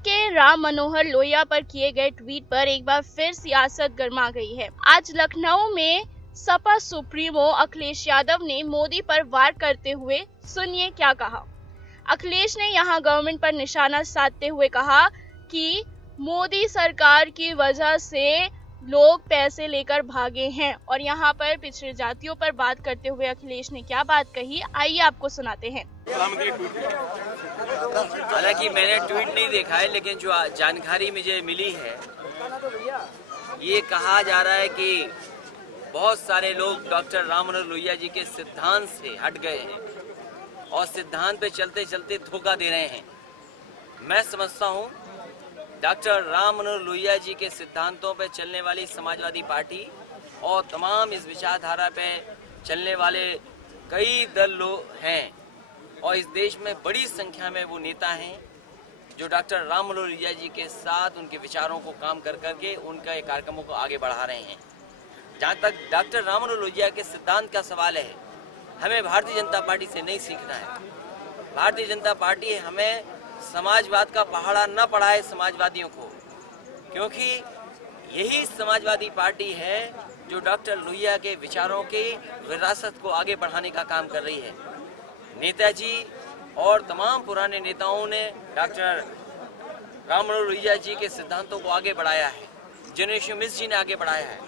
के राम मनोहर लोहिया पर किए गए ट्वीट पर एक बार फिर सियासत गर्मा गई है। आज लखनऊ में सपा सुप्रीमो अखिलेश यादव ने मोदी पर वार करते हुए सुनिए क्या कहा। अखिलेश ने यहां गवर्नमेंट पर निशाना साधते हुए कहा कि मोदी सरकार की वजह से लोग पैसे लेकर भागे हैं। और यहाँ पर पिछड़े जातियों पर बात करते हुए अखिलेश ने क्या बात कही, आइए आपको सुनाते हैं। हालांकि मैंने ट्वीट नहीं देखा है, लेकिन जो जानकारी मुझे मिली है, ये कहा जा रहा है कि बहुत सारे लोग डॉक्टर राम मनोहर लोहिया जी के सिद्धांत से हट गए हैं और सिद्धांत पे चलते चलते धोखा दे रहे हैं। मैं समझता हूँ डॉक्टर राम मनोहर लोहिया जी के सिद्धांतों पे चलने वाली समाजवादी पार्टी और तमाम इस विचारधारा पे चलने वाले कई दल लोग हैं और इस देश में बड़ी संख्या में वो नेता हैं जो डॉक्टर राम मनोहर लोहिया जी के साथ उनके विचारों को काम कर करके उनके कार्यक्रमों को आगे बढ़ा रहे हैं। जहाँ तक डॉक्टर राम मनोहर लोहिया के सिद्धांत का सवाल है, हमें भारतीय जनता पार्टी से नहीं सीखना है। भारतीय जनता पार्टी हमें समाजवाद का पहाड़ा न पढ़ाए समाजवादियों को, क्योंकि यही समाजवादी पार्टी है जो डॉक्टर लोहिया के विचारों की विरासत को आगे बढ़ाने का काम कर रही है। नेताजी और तमाम पुराने नेताओं ने डॉक्टर राम मनोहर लोहिया जी के सिद्धांतों को आगे बढ़ाया है। जनरेशन मिश्र जी ने आगे बढ़ाया है,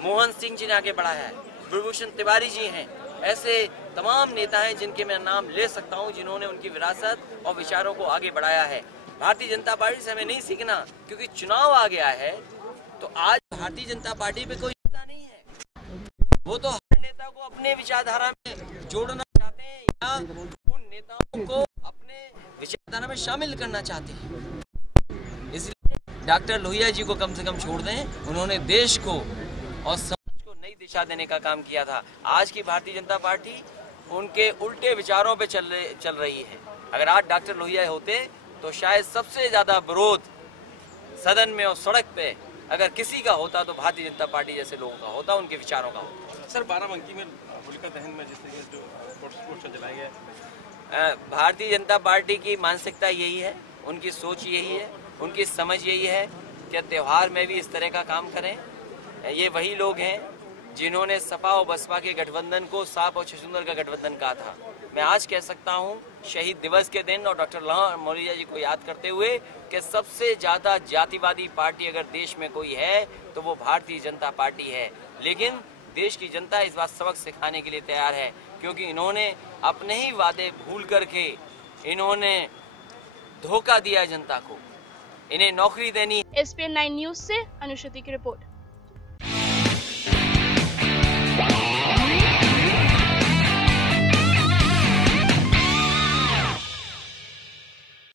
मोहन सिंह जी ने आगे बढ़ाया है, ब्रजभूषण तिवारी जी हैं। ऐसे तमाम नेता हैं जिनके मैं नाम ले सकता हूं, जिन्होंने उनकी विरासत और विचारों को आगे बढ़ाया है। भारतीय जनता पार्टी से हमें नहीं सीखना, क्योंकि चुनाव आ गया है तो आज भारतीय जनता पार्टी पे कोई नेता नहीं है। वो तो हर नेता को अपने विचारधारा में जोड़ना चाहते हैं या उन नेताओं को अपने विचारधारा में शामिल करना चाहते हैं। इसलिए डॉक्टर लोहिया जी को कम से कम छोड़ दें। उन्होंने देश को और समाज को नई दिशा देने का काम किया था। आज की भारतीय जनता पार्टी उनके उल्टे विचारों पे चल रही है। अगर आज डॉक्टर लोहिया होते तो शायद सबसे ज्यादा विरोध सदन में और सड़क पे अगर किसी का होता तो भारतीय जनता पार्टी जैसे लोगों का होता, उनके विचारों का होता। सर, बाराबंकी में होलिका दहन में जिस तरीके से जो पोस्टर जलाया गया, भारतीय जनता पार्टी की मानसिकता यही है, उनकी सोच यही है, उनकी समझ यही है कि त्योहार में भी इस तरह का काम करें। ये वही लोग हैं जिन्होंने सपा और बसपा के गठबंधन को सांप और छछूंदर का गठबंधन कहा था। मैं आज कह सकता हूं, शहीद दिवस के दिन और डॉक्टर राम मनोहर लोहिया जी को याद करते हुए, कि सबसे ज्यादा जातिवादी पार्टी अगर देश में कोई है तो वो भारतीय जनता पार्टी है। लेकिन देश की जनता इस बात सबक सिखाने के लिए तैयार है, क्योंकि इन्होंने अपने ही वादे भूल करके इन्होंने धोखा दिया जनता को। इन्हें नौकरी देनी। SPN 9 न्यूज से अनुश्रुति की रिपोर्ट।